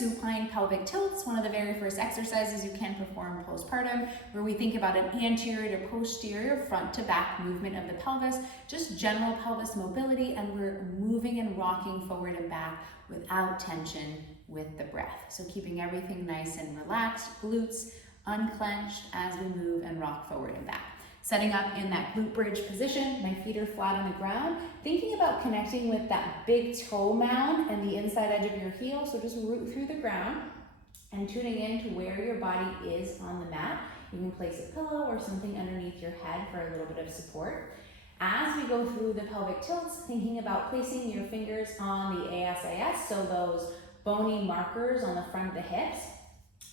supine pelvic tilts, one of the very first exercises you can perform postpartum, where we think about an anterior to posterior, front to back movement of the pelvis, just general pelvis mobility, and we're moving and rocking forward and back without tension with the breath. So keeping everything nice and relaxed, glutes unclenched as we move and rock forward and back. Setting up in that glute bridge position, my feet are flat on the ground, thinking about connecting with that big toe mound and the inside edge of your heel, so just root through the ground and tuning in to where your body is on the mat. You can place a pillow or something underneath your head for a little bit of support. As we go through the pelvic tilts, thinking about placing your fingers on the ASIS, so those bony markers on the front of the hips.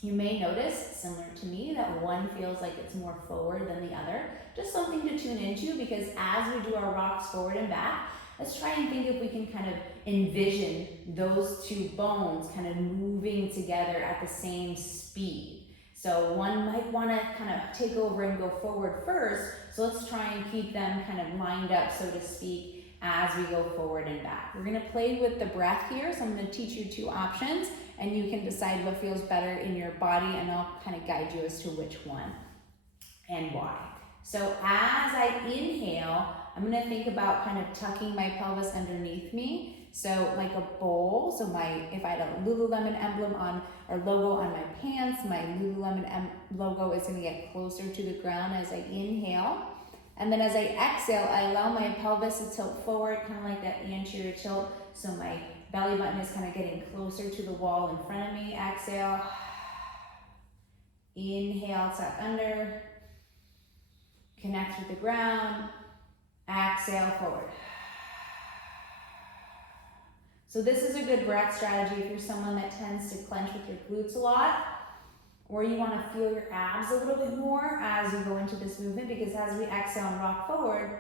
You may notice, similar to me, that one feels like it's more forward than the other. Just something to tune into, because as we do our rocks forward and back, let's try and think if we can kind of envision those two bones kind of moving together at the same speed. So one might want to kind of take over and go forward first, so let's try and keep them kind of lined up, so to speak, as we go forward and back. We're going to play with the breath here, so I'm going to teach you two options, and you can decide what feels better in your body, and I'll kind of guide you as to which one and why. So as I inhale, I'm going to think about kind of tucking my pelvis underneath me, so like a bowl. So if I had a Lululemon emblem on, or logo on my pants, my Lululemon logo is going to get closer to the ground as I inhale. And then as I exhale, I allow my pelvis to tilt forward, kind of like that anterior tilt, so my belly button is kind of getting closer to the wall in front of me. Exhale. Inhale, tuck under. Connect with the ground. Exhale, forward. So this is a good breath strategy if you're someone that tends to clench with your glutes a lot, or you want to feel your abs a little bit more as you go into this movement, because as we exhale and rock forward,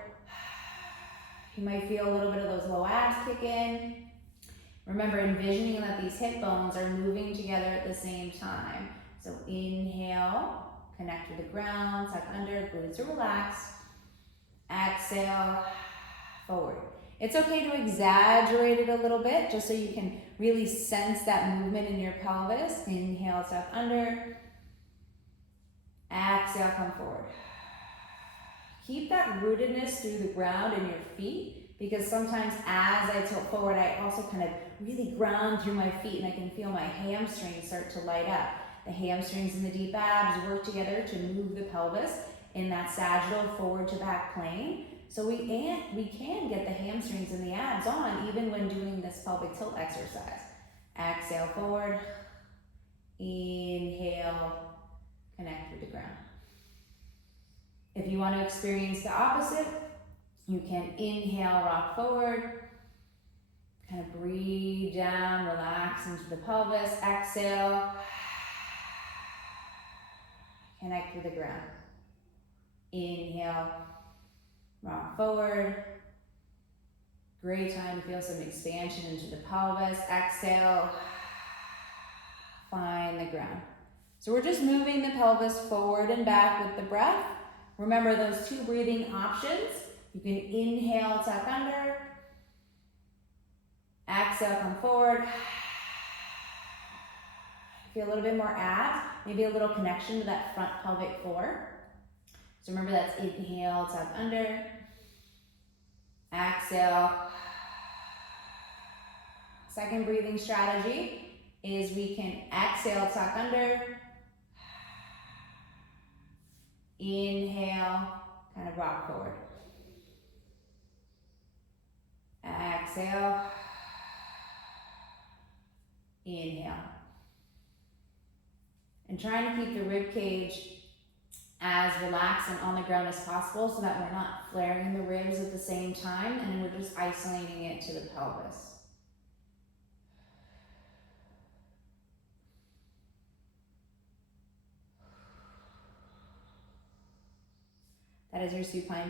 you might feel a little bit of those low abs kick in. Remember, envisioning that these hip bones are moving together at the same time. So inhale, connect with the ground, tuck under, glutes are relaxed. Exhale, forward. It's okay to exaggerate it a little bit, just so you can really sense that movement in your pelvis. Inhale, tuck under. Exhale, come forward. Keep that rootedness through the ground in your feet, because sometimes as I tilt forward, I also kind of really ground through my feet, and I can feel my hamstrings start to light up. The hamstrings and the deep abs work together to move the pelvis in that sagittal forward to back plane. So we can get the hamstrings and the abs on even when doing this pelvic tilt exercise. Exhale, forward. Inhale, connect with the ground. If you want to experience the opposite, you can inhale, rock forward. Kind of breathe down, relax into the pelvis. Exhale. Connect with the ground. Inhale, rock forward. Great time to feel some expansion into the pelvis. Exhale, find the ground. So we're just moving the pelvis forward and back with the breath. Remember those two breathing options. You can inhale, tuck under. Exhale, come forward. Feel a little bit more abs, maybe a little connection to that front pelvic floor. So remember, that's inhale, tuck under. Exhale. Second breathing strategy is we can exhale, tuck under. Inhale, kind of rock forward. Exhale. Inhale. And trying to keep the rib cage as relaxed and on the ground as possible, so that we're not flaring the ribs at the same time, and we're just isolating it to the pelvis. That is your supine